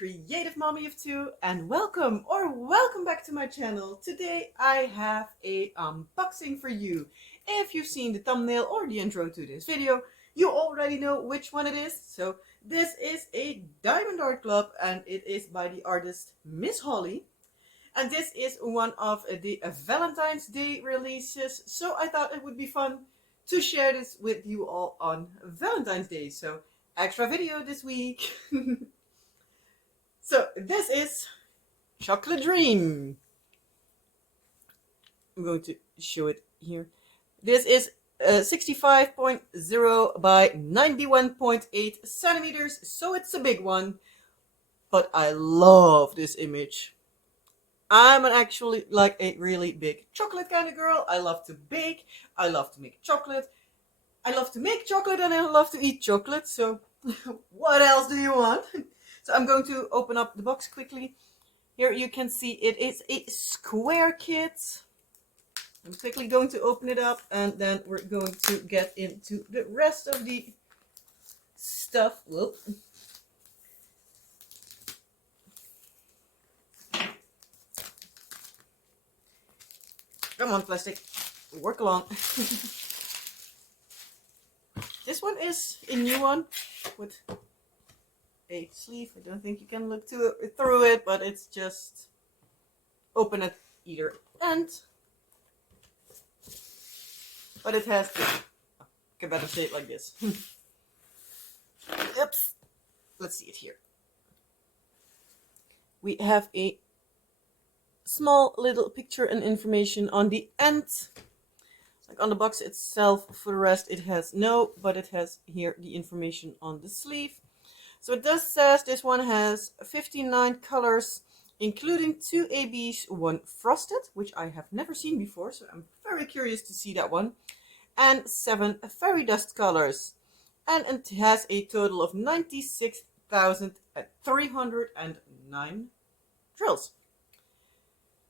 creative mommy of two, and welcome back to my channel. Today I have a unboxing for you. If you've seen the thumbnail or the intro to this video, you already know which one it is. So this is a diamond art club, and it is by the artist Miss Holly. And this is one of the Valentine's Day releases, so I thought it would be fun to share this with you all on Valentine's Day. So extra video this week. So this is Chocolate Dream. I'm going to show it here. This is 65.0 by 91.8 centimeters, so it's a big one. But I love this image. I'm actually like a really big chocolate kind of girl. I love to bake. I love to make chocolate. I love to make chocolate and I love to eat chocolate. So what else do you want? So I'm going to open up the box quickly. Here you can see it is a square kit. I'm quickly going to open it up and then we're going to get into the rest of the stuff. Whoop. Come on, plastic. Work along. This one is a new one with a sleeve. I don't think you can look through it, but it's just open at either end. But it has to, I can better say it like this. Oops. Let's see it here. We have a small little picture and information on the end. Like on the box itself. For the rest it has no, but it has here the information on the sleeve. So it does says this one has 59 colors, including 2 ABs, 1 frosted, which I have never seen before, so I'm very curious to see that one, and 7 fairy dust colors. And it has a total of 96,309 drills.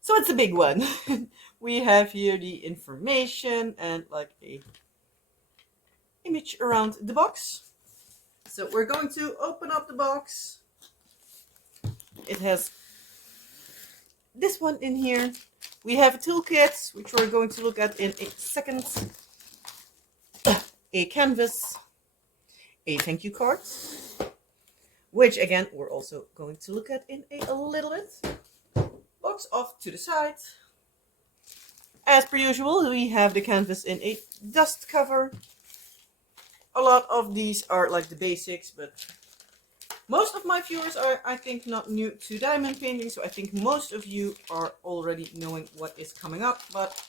So it's a big one. We have here the information and like a image around the box. So we're going to open up the box. It has this one in here. We have a toolkit, which we're going to look at in a second. A canvas, a thank you card, which again we're also going to look at in a little bit. Box off to the side. As per usual, we have the canvas in a dust cover. A lot of these are like the basics, but most of my viewers are, I think, not new to diamond painting, so I think most of you are already knowing what is coming up, but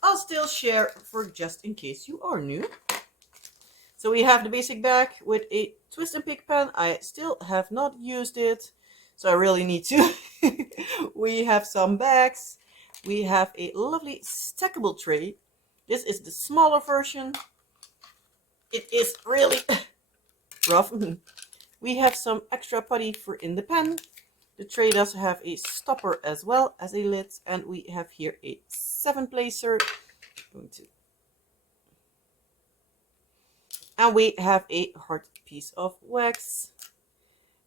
I'll still share for just in case you are new. So we have the basic bag with a twist and pick pen. I still have not used it, so I really need to. We have some bags. We have a lovely stackable tray. This is the smaller version. It is really rough. We have some extra putty for in the pen. The tray does have a stopper as well as a lid, and we have here a 7-placer. And we have a hard piece of wax.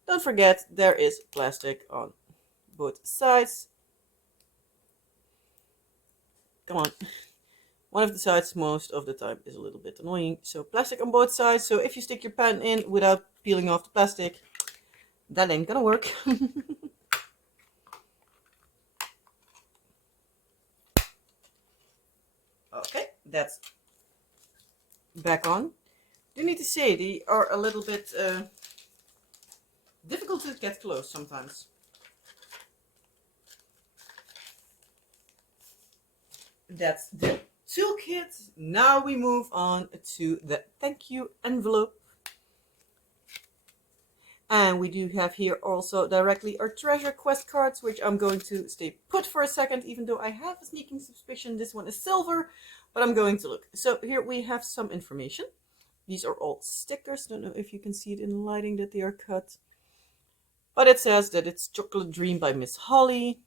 Don't forget there is plastic on both sides. Come on. One of the sides most of the time is a little bit annoying. So plastic on both sides. So if you stick your pen in without peeling off the plastic, that ain't gonna work. Okay, that's back on. Do need to say they are a little bit difficult to get close sometimes. That's the toolkit. Now we move on to the thank you envelope. And we do have here also directly our treasure quest cards, which I'm going to stay put for a second, even though I have a sneaking suspicion this one is silver, but I'm going to look. So here we have some information. These are all stickers. Don't know if you can see it in the lighting that they are cut. But it says that it's Chocolate Dream by Miss Holly.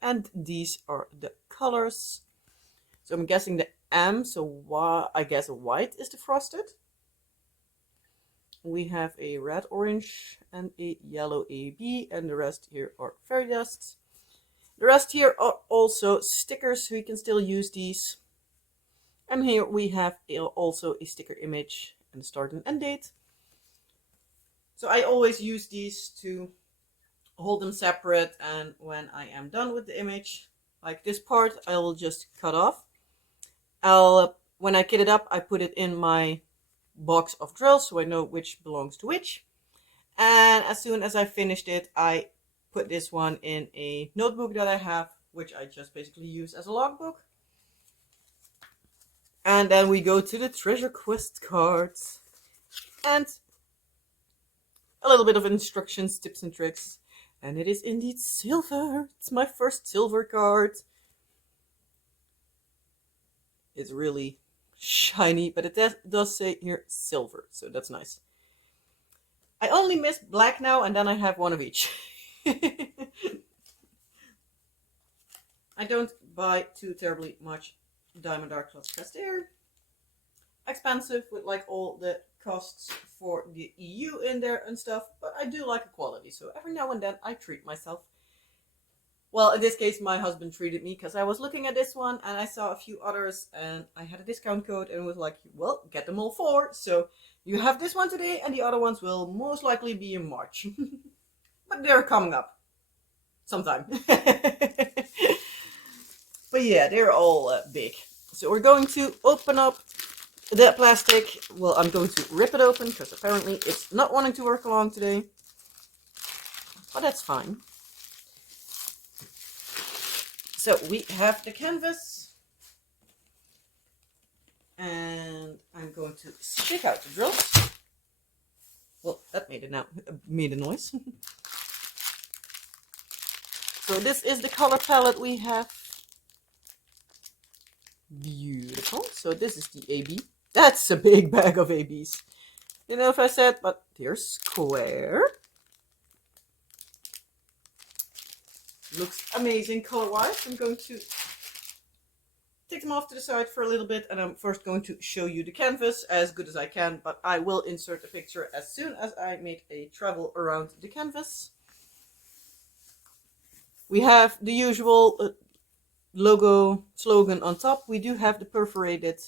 And these are the colors. So I'm guessing the M, so I guess white is the frosted. we have a red, orange, and a yellow AB, and the rest here are fairy dusts. The rest here are also stickers, so you can still use these. And here we have also a sticker image and start and end date. So I always use these to hold them separate, and when I am done with the image, like this part, I will just cut off. When I kit it up, I put it in my box of drills so I know which belongs to which. And as soon as I finished it, I put this one in a notebook that I have, which I just basically use as a logbook. And then we go to the treasure quest cards. And a little bit of instructions, tips and tricks. And it is indeed silver. It's my first silver card. It's really shiny, but it does say here silver, so that's nice. I only miss black now, and then I have one of each. I don't buy too terribly much Diamond Dark Cloth because they're expensive with like all the costs for the EU in there and stuff, but I do like the quality, so every now and then I treat myself. Well, in this case, my husband treated me because I was looking at this one and I saw a few others and I had a discount code and was like, well, get them all 4. So you have this one today and the other ones will most likely be in March. But they're coming up sometime. But yeah, they're all big. So we're going to open up the plastic. Well, I'm going to rip it open because apparently it's not wanting to work along today. But that's fine. So we have the canvas, and I'm going to stick out the drills. Well, that made a noise. So this is the color palette we have. Beautiful. So this is the AB. That's a big bag of ABs. You know if I said, but they're square. Looks amazing color-wise. I'm going to take them off to the side for a little bit, and I'm first going to show you the canvas as good as I can, but I will insert a picture as soon as I make a travel around the canvas. We have the usual logo slogan on top. We do have the perforated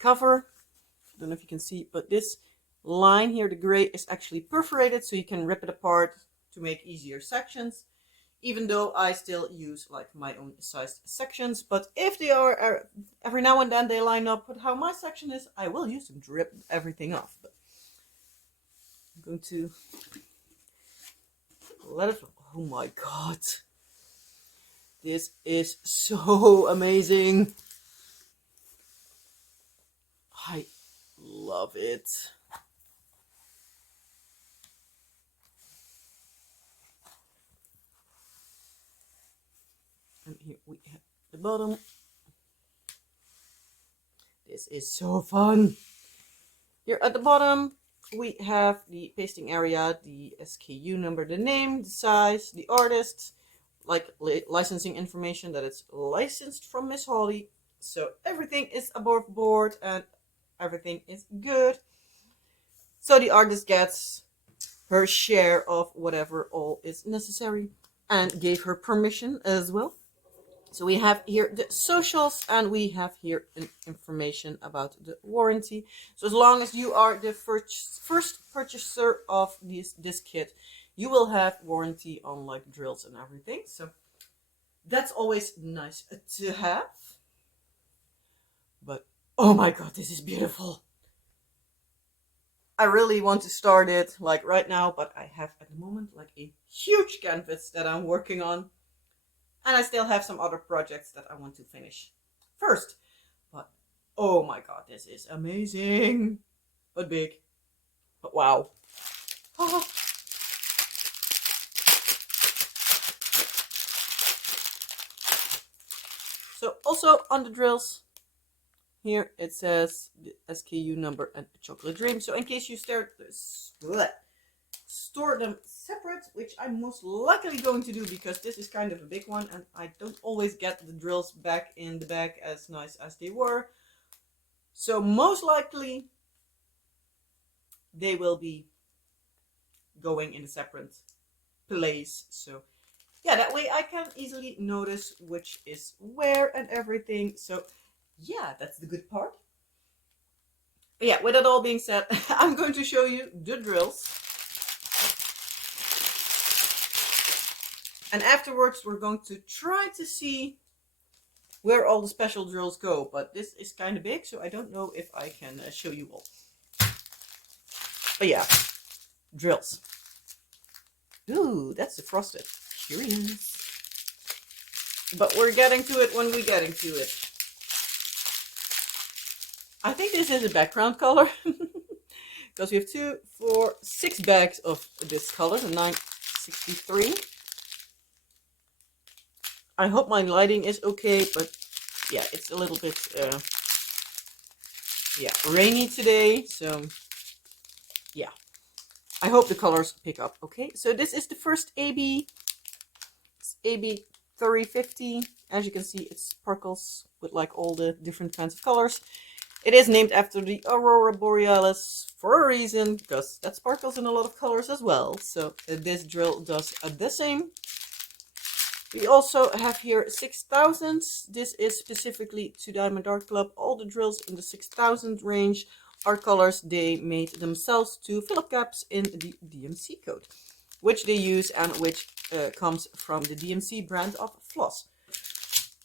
cover. I don't know if you can see, but this line here, the gray, is actually perforated, so you can rip it apart to make easier sections. Even though I still use like my own sized sections, but if they are every now and then they line up with how my section is, I will use them to rip everything off. But I'm going to let it. Oh my god, this is so amazing! I love it. And here we have the bottom. This is so fun. Here at the bottom, we have the pasting area, the SKU number, the name, the size, the artist, like licensing information that it's licensed from Miss Holly. So everything is above board and everything is good. So the artist gets her share of whatever all is necessary and gave her permission as well. So we have here the socials and we have here information about the warranty. So as long as you are the first purchaser of this kit, you will have warranty on like drills and everything. So that's always nice to have. But oh my god, this is beautiful. I really want to start it like right now, but I have at the moment like a huge canvas that I'm working on. And I still have some other projects that I want to finish first. But oh my god, this is amazing. But big. But wow. So also on the drills, here it says the SKU number and chocolate dream. So in case you store them separate, which I'm most likely going to do because this is kind of a big one and I don't always get the drills back in the bag as nice as they were. So most likely they will be going in a separate place. So yeah, that way I can easily notice which is where and everything. So yeah, that's the good part. But yeah, with that all being said, I'm going to show you the drills. And afterwards, we're going to try to see where all the special drills go. But this is kind of big, so I don't know if I can show you all. But yeah, drills. Ooh, that's the frosted. Curious. But we're getting to it when we're getting to it. I think this is a background color. Because we have 2, 4, 6 bags of this color, the 963. I hope my lighting is okay, but yeah, it's a little bit rainy today, so yeah. I hope the colors pick up. Okay, so this is the first AB. It's AB 350. As you can see, it sparkles with like all the different kinds of colors. It is named after the Aurora Borealis for a reason, because that sparkles in a lot of colors as well. So this drill does the same. We also have here 6000. This is specifically to Diamond Art Club. All the drills in the 6000 range are colors they made themselves to fill up gaps in the DMC code, which they use and which comes from the DMC brand of floss.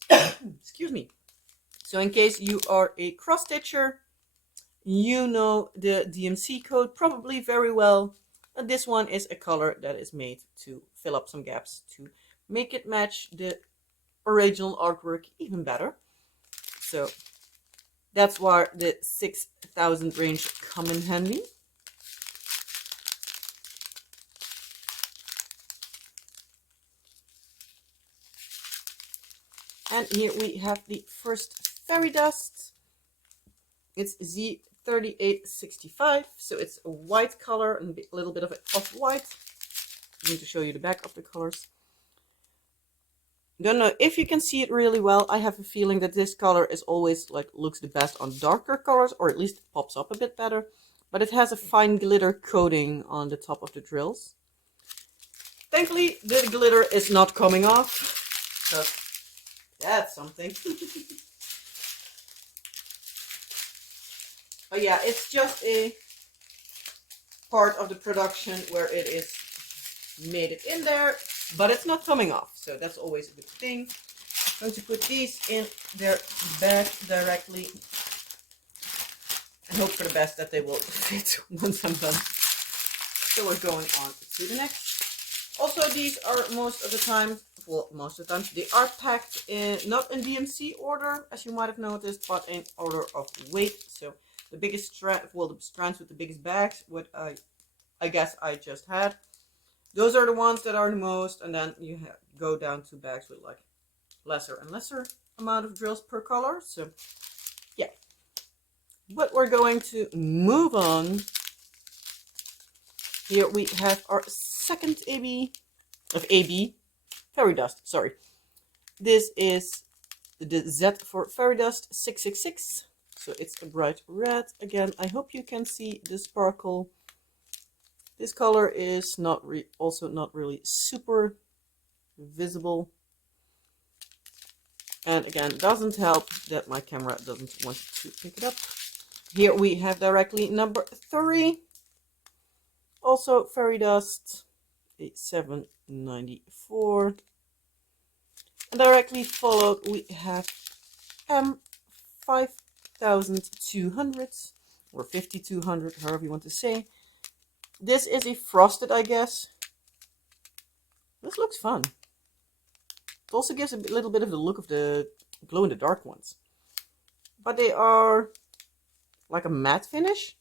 Excuse me. So in case you are a cross stitcher, you know the DMC code probably very well. And this one is a color that is made to fill up some gaps to make it match the original artwork even better. So that's why the 6000 range come in handy. And here we have the first fairy dust. It's Z3865, so it's a white color and a little bit of it off-white. I'm going to show you the back of the colors. Don't know if you can see it really well. I have a feeling that this color is always like looks the best on darker colors, or at least it pops up a bit better. But it has a fine glitter coating on the top of the drills. Thankfully, the glitter is not coming off, because that's something. But yeah, it's just a part of the production where it is made it in there, but it's not coming off, so that's always a good thing. I'm going to put these in their bag directly and hope for the best that they will fit once I'm done. So we're going on to the next. Also, these are most of the time, well, most of the time, they are packed in, not in DMC order, as you might have noticed, but in order of weight. So the biggest strand, well, the strands with the biggest bags, what I guess I just had. Those are the ones that are the most, and then you go down to bags with like lesser and lesser amount of drills per color. So yeah, but we're going to move on. Here we have our second AB fairy dust. Sorry, this is the Z for fairy dust 666. So it's a bright red. Again, I hope you can see the sparkle. This color is also not really super visible. And again, doesn't help that my camera doesn't want to pick it up. Here we have directly number 3. Also fairy dust, a 794. And directly followed we have M5200 or 5200, however you want to say. This is a frosted, I guess. This looks fun. It also gives a little bit of the look of the glow-in-the-dark ones. But they are like a matte finish.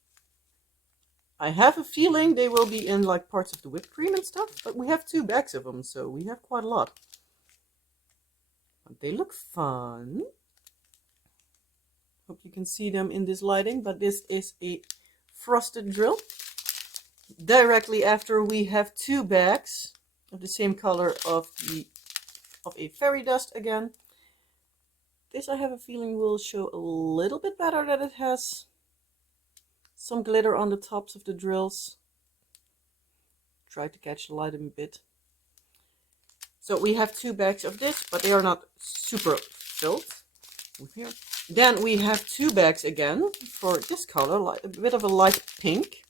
I have a feeling they will be in like parts of the whipped cream and stuff. But we have 2 bags of them, so we have quite a lot. But they look fun. Hope you can see them in this lighting. But this is a frosted drill. Directly after we have 2 bags of the same color of a fairy dust again. This I have a feeling will show a little bit better that it has some glitter on the tops of the drills. Try to catch the light a bit. So we have 2 bags of this, but they are not super filled. Here. Then we have 2 bags again for this color, like a bit of a light pink.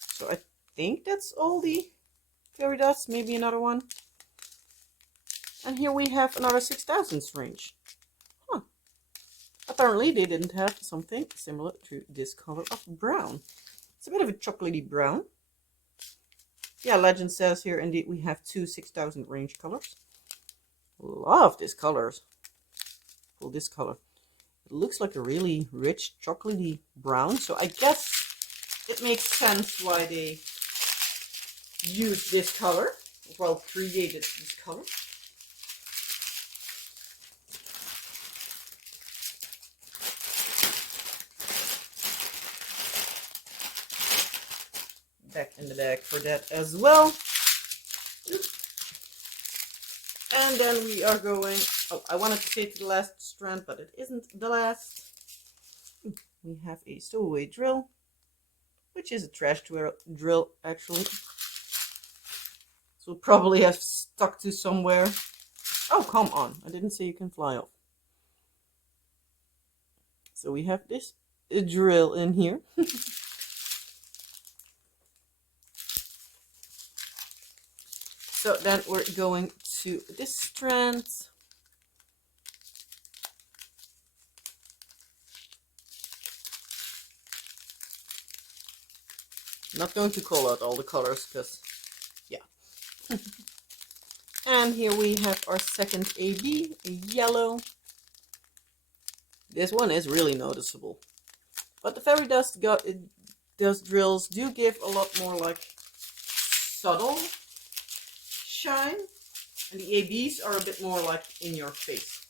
So I think that's all the fairy dust, maybe another one. And here we have another 6000s range. Huh. Apparently they didn't have something similar to this color of brown. It's a bit of a chocolatey brown. Yeah, legend says here indeed we have 2 6000 range colors. Love this colors. Well, this color. It looks like a really rich chocolatey brown. So I guess it makes sense why they used this color. Well, created this color. Back in the bag for that as well. And then we are going, oh, I wanted to say to the last strand, but it isn't the last. We have a stowaway drill, which is a trash drill actually. So probably have stuck to somewhere. Oh, come on, I didn't say you can fly off. So we have this drill in here. So then we're going to this strand. I'm not going to call out all the colors because, yeah. And here we have our second AB, a yellow. This one is really noticeable. But the fairy dust drills do give a lot more like subtle shine, and the ABs are a bit more like in your face.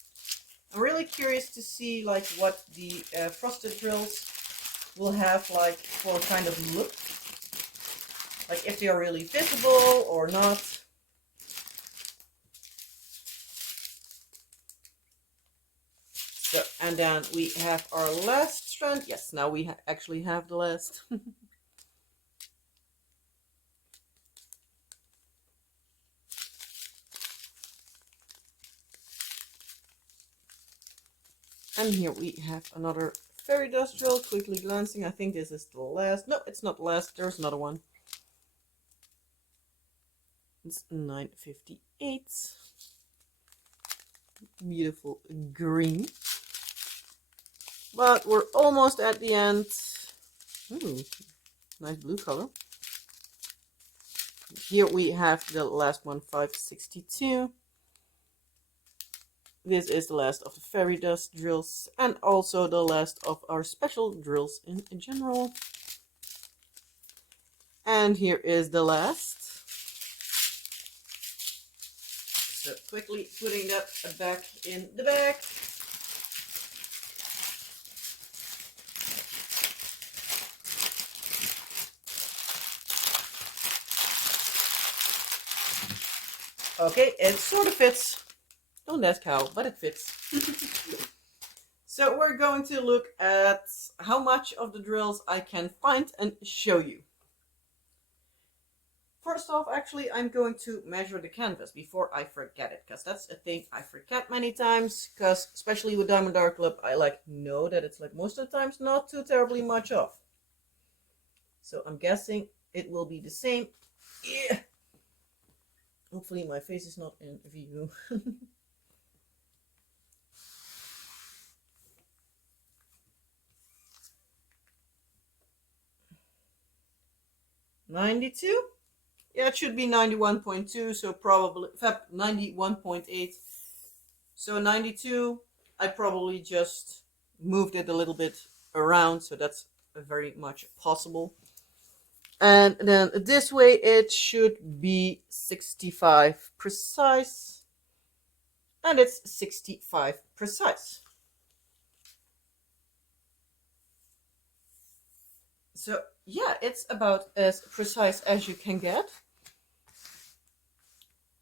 I'm really curious to see like what the frosted drills will have like for kind of look, like if they are really visible or not. So, and then we have our last strand. Yes, now we actually have the last. And here we have another fairy dust drill, quickly glancing. I think this is the last. No, it's not the last. There's another one. It's 958. Beautiful green. But we're almost at the end. Ooh, nice blue color. Here we have the last one, 562. This is the last of the fairy dust drills and also the last of our special drills in general. And here is the last. So quickly putting that back in the bag. Okay, it sort of fits. Don't ask how, but it fits. So we're going to look at how much of the drills I can find and show you. First off, actually, I'm going to measure the canvas before I forget it, because that's a thing I forget many times, because especially with Diamond Art Club, I know that it's most of the times not too terribly much off. So I'm guessing it will be the same. Yeah. Hopefully my face is not in view. 92? Yeah, it should be 91.2, so probably 91.8. So 92, I probably just moved it a little bit around, so that's very much possible. And then this way it should be 65 precise. And it's 65 precise. So yeah, it's about as precise as you can get.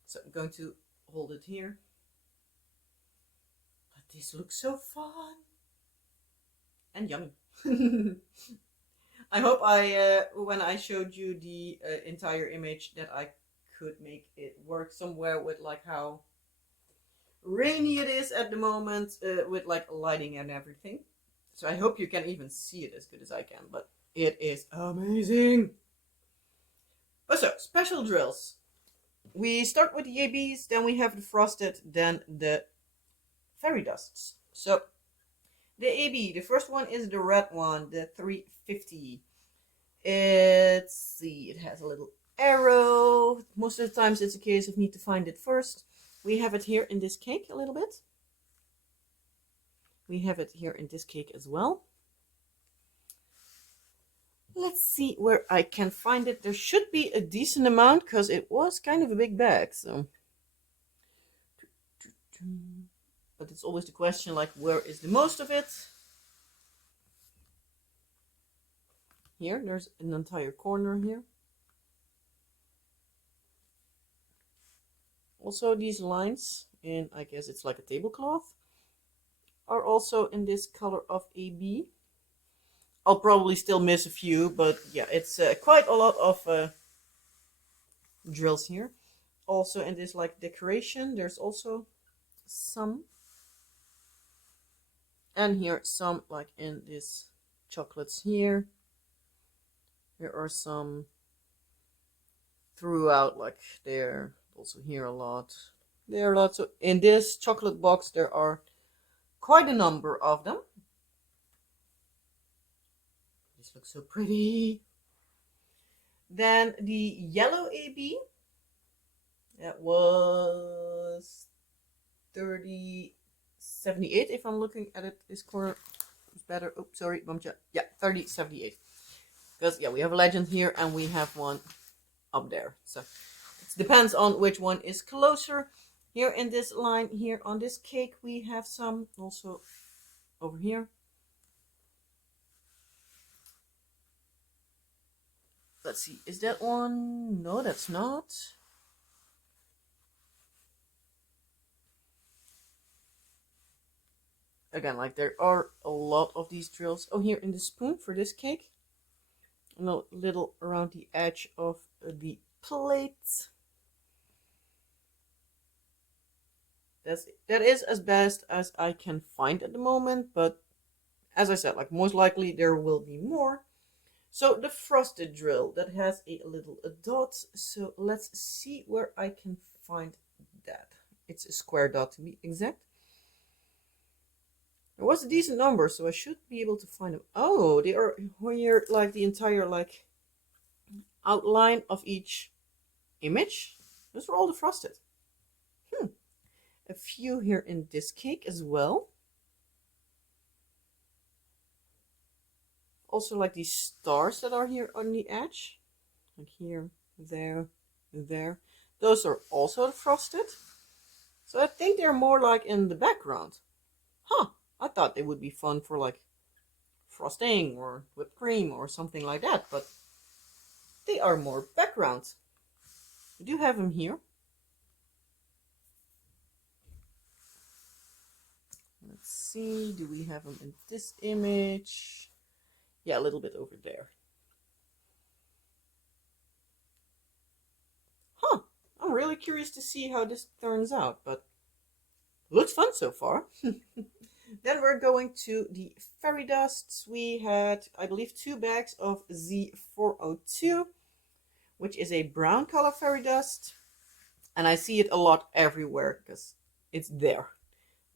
So I'm going to hold it here. This looks so fun and yummy. I hope when I showed you the entire image, that I could make it work somewhere with like how rainy it is at the moment, with like lighting and everything. So I hope you can even see it as good as I can, but it is amazing. But so, special drills. We start with the ABs, then we have the frosted, then the fairy dusts. So the AB, the first one is the red one, the 350. Let's see, it has a little arrow. Most of the times it's a case of need to find it first. We have it here in this cake a little bit. We have it here in this cake as well. Let's see where I can find it. There should be a decent amount because it was kind of a big bag. So, but it's always the question, like, where is the most of it? Here, there's an entire corner here. Also, these lines, and I guess it's like a tablecloth, are also in this color of AB. I'll probably still miss a few, but yeah, it's quite a lot of drills here. Also in this like decoration, there's also some. And here some like in this chocolates here. There are some throughout, like there. Also here a lot. There are lots of, in this chocolate box there are quite a number of them. This looks so pretty. Then the yellow AB, that was 3078 if I'm looking at it. This corner is better. Oh, sorry, Bumcha. Yeah, 3078. Because yeah, we have a legend here and we have one up there. So it depends on which one is closer. Here in this line here on this cake we have some also over here. Let's see, is that one? No, that's not. Again, like there are a lot of these drills. Oh, here in the spoon for this cake. And a little around the edge of the plate. That is as best as I can find at the moment, but as I said, like most likely there will be more. So the frosted drill that has a little dot. So let's see where I can find that. It's a square dot to be exact. It was a decent number, so I should be able to find them. Oh, they are here like the entire like outline of each image. Those are all the frosted. A few here in this cake as well. Also like these stars that are here on the edge. Like here, there, there. Those are also frosted. So I think they're more like in the background. Huh, I thought they would be fun for like frosting or whipped cream or something like that. But they are more background. We do have them here. Let's see, do we have them in this image? Yeah, a little bit over there. Huh, I'm really curious to see how this turns out, but looks fun so far. Then we're going to the fairy dusts. We had, I believe, 2 bags of Z402, which is a brown color fairy dust. And I see it a lot everywhere because it's there,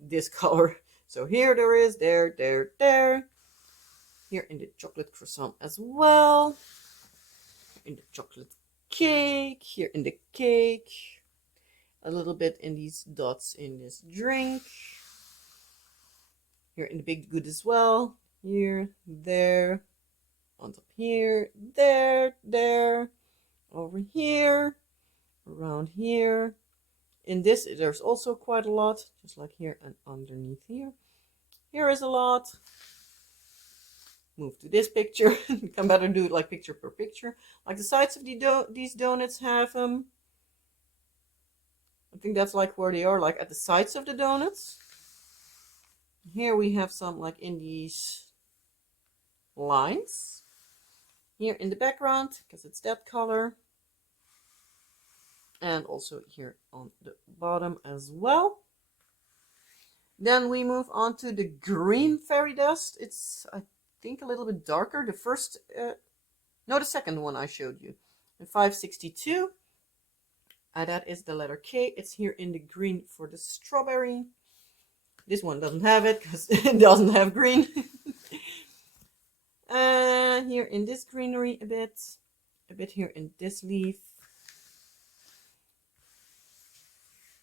this color. So here there is, there. Here in the chocolate croissant as well. In the chocolate cake, here in the cake. A little bit in these dots in this drink. Here in the big good as well. Here, there. On top here, there. Over here. Around here. In this, there's also quite a lot. Just like here and underneath here. Here is a lot. Move to this picture. You can better do it like picture per picture. Like the sides of these donuts have I think that's like where they are, like at the sides of the donuts. Here we have some like in these lines. Here in the background, because it's that color. And also here on the bottom as well. Then we move on to the green fairy dust. It's, I think, a little bit darker. The first, no, the second one I showed you. The 562. That is the letter K. It's here in the green for the strawberry. This one doesn't have it because it doesn't have green. Here in this greenery a bit here in this leaf.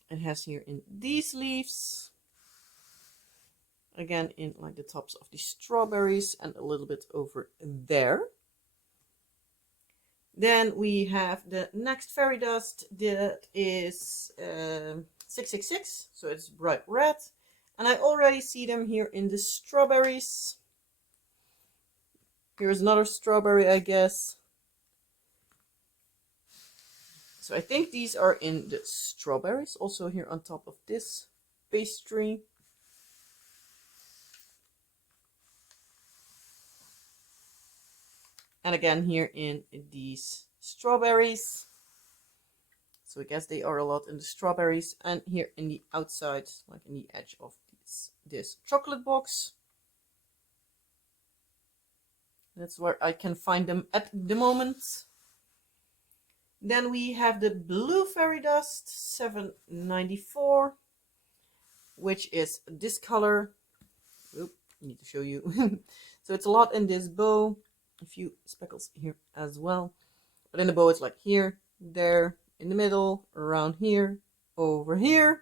It has here in these leaves. Again in like the tops of the strawberries and a little bit over there. Then we have the next fairy dust that is 666, so it's bright red. And I already see them here in the strawberries. Here's another strawberry, I guess. So I think these are in the strawberries, also here on top of this pastry. And again here in these strawberries. So I guess they are a lot in the strawberries. And here in the outside, like in the edge of this chocolate box. That's where I can find them at the moment. Then we have the blue fairy dust, 794, which is this color. Oop, I need to show you. So it's a lot in this bow, a few speckles here as well. But in the bow it's like here, there, in the middle, around here, over here.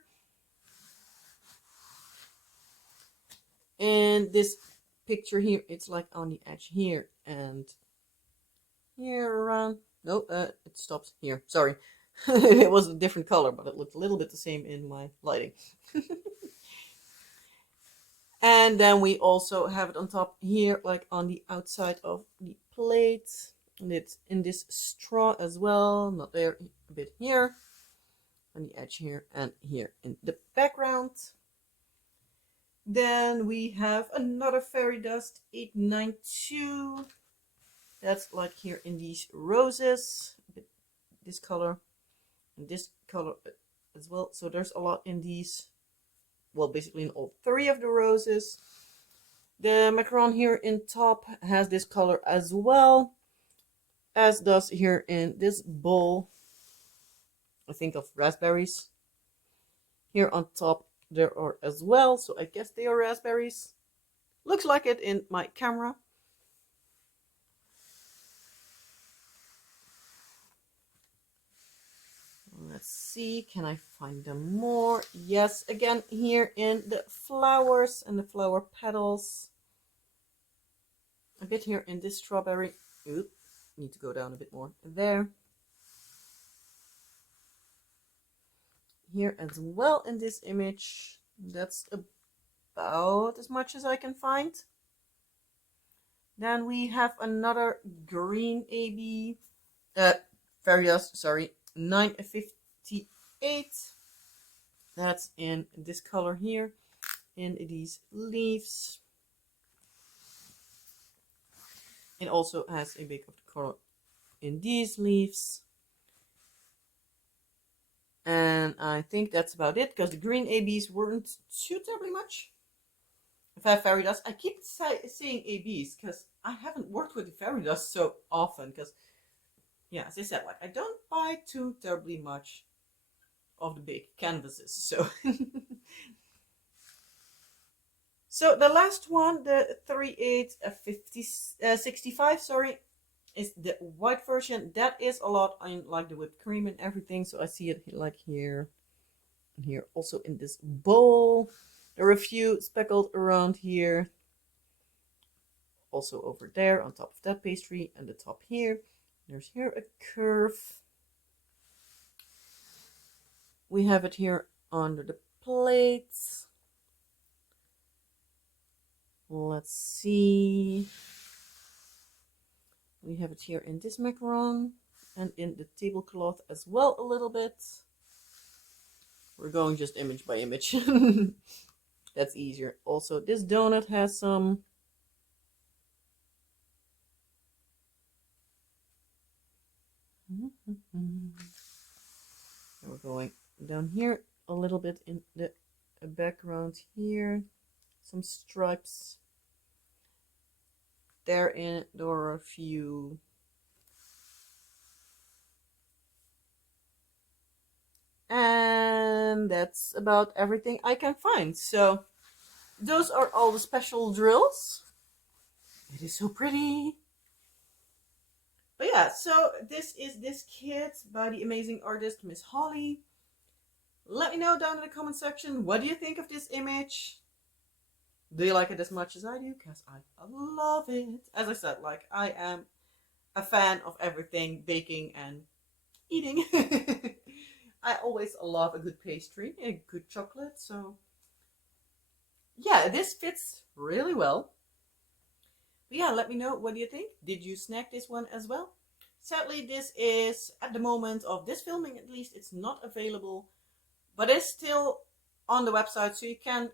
And this picture here, it's like on the edge here and here around. No, it stops here. Sorry. It was a different color, but it looked a little bit the same in my lighting. And then we also have it on top here, like on the outside of the plate. And it's in this straw as well. Not there, a bit here. On the edge here and here in the background. Then we have another fairy dust, 892. That's like here in these roses, this color and this color as well. So there's a lot in these, well, basically in all three of the roses. The macaron here in top has this color as well, as does here in this bowl, I think of raspberries. Here on top there are as well, so I guess they are raspberries. Looks like it in my camera. Let's see, can I find them more? Yes, again here in the flowers and the flower petals. A bit here in this strawberry. Oop, need to go down a bit more. There. Here as well in this image. That's about as much as I can find. Then we have another green AB. Fairy dust, sorry. 958. That's in this color here, in these leaves. It also has a bit of the color in these leaves. And I think that's about it, because the green ABs weren't too terribly much. If I have fairy dust, I keep saying ABs because I haven't worked with the fairy dust so often, because yeah, as I said, like I don't buy too terribly much of the big canvases, so. So the last one, the 65, sorry, is the white version. That is a lot in like the whipped cream and everything, so I see it like here and here, also in this bowl. There are a few speckled around here, also over there on top of that pastry, and the top here. There's here a curve. We have it here under the plates. Let's see. We have it here in this macaron and in the tablecloth as well a little bit. We're going just image by image. That's easier. Also, this donut has some and we're going down here a little bit in the background here. Some stripes. There are a few. And that's about everything I can find. So those are all the special drills. It is so pretty. But yeah, so this is this kit by the amazing artist Miss Holly. Let me know down in the comment section, what do you think of this image? Do you like it as much as I do? Because I love it. As I said, like, I am a fan of everything baking and eating. I always love a good pastry and a good chocolate, so yeah, this fits really well. But yeah, let me know, what do you think? Did you snack this one as well? Sadly, this is, at the moment of this filming at least, it's not available, but it's still on the website, so you can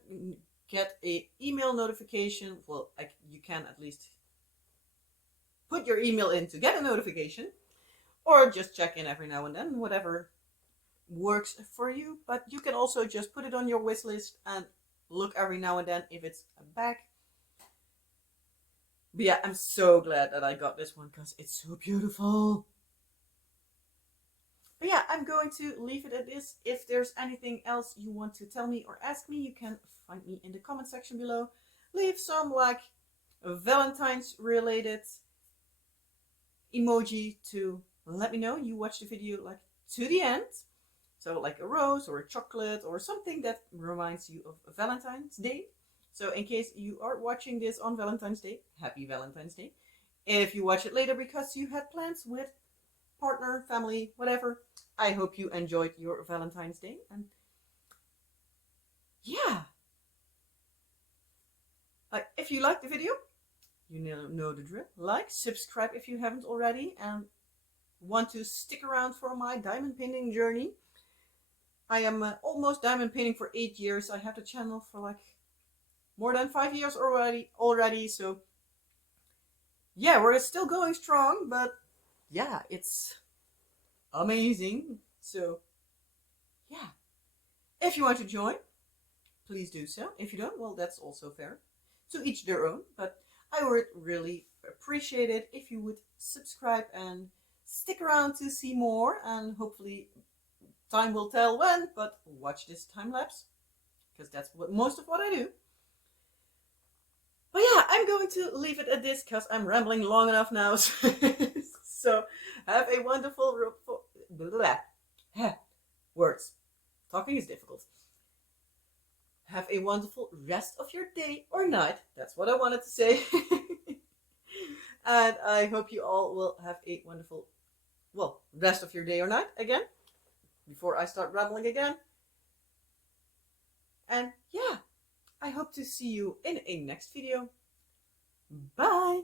get a email notification. Well, you can at least put your email in to get a notification, or just check in every now and then, whatever works for you. But you can also just put it on your wish list and look every now and then if it's back. But yeah, I'm so glad that I got this one because it's so beautiful. But yeah, I'm going to leave it at this. If there's anything else you want to tell me or ask me, you can find me in the comment section below. Leave some like Valentine's related emoji to let me know you watched the video like to the end. So like a rose or a chocolate or something that reminds you of Valentine's Day. So in case you are watching this on Valentine's Day, happy Valentine's Day. If you watch it later because you had plans with partner, family, whatever, I hope you enjoyed your Valentine's Day. And yeah, if you liked the video, you know the drill. Like, subscribe if you haven't already, and want to stick around for my diamond painting journey. I am almost diamond painting for 8 years. I have the channel for like more than 5 years already. So yeah, we're still going strong, but yeah, it's amazing. So yeah, if you want to join, please do so. If you don't, well, that's also fair. To each their own. But I would really appreciate it if you would subscribe and stick around to see more. And hopefully time will tell when, but watch this time lapse because that's most of what I do. But yeah, I'm going to leave it at this because I'm rambling long enough now. So have a wonderful words. Talking is difficult. Have a wonderful rest of your day or night. That's what I wanted to say. And I hope you all will have a wonderful, well, rest of your day or night again. Before I start rambling again. And yeah, I hope to see you in a next video. Bye!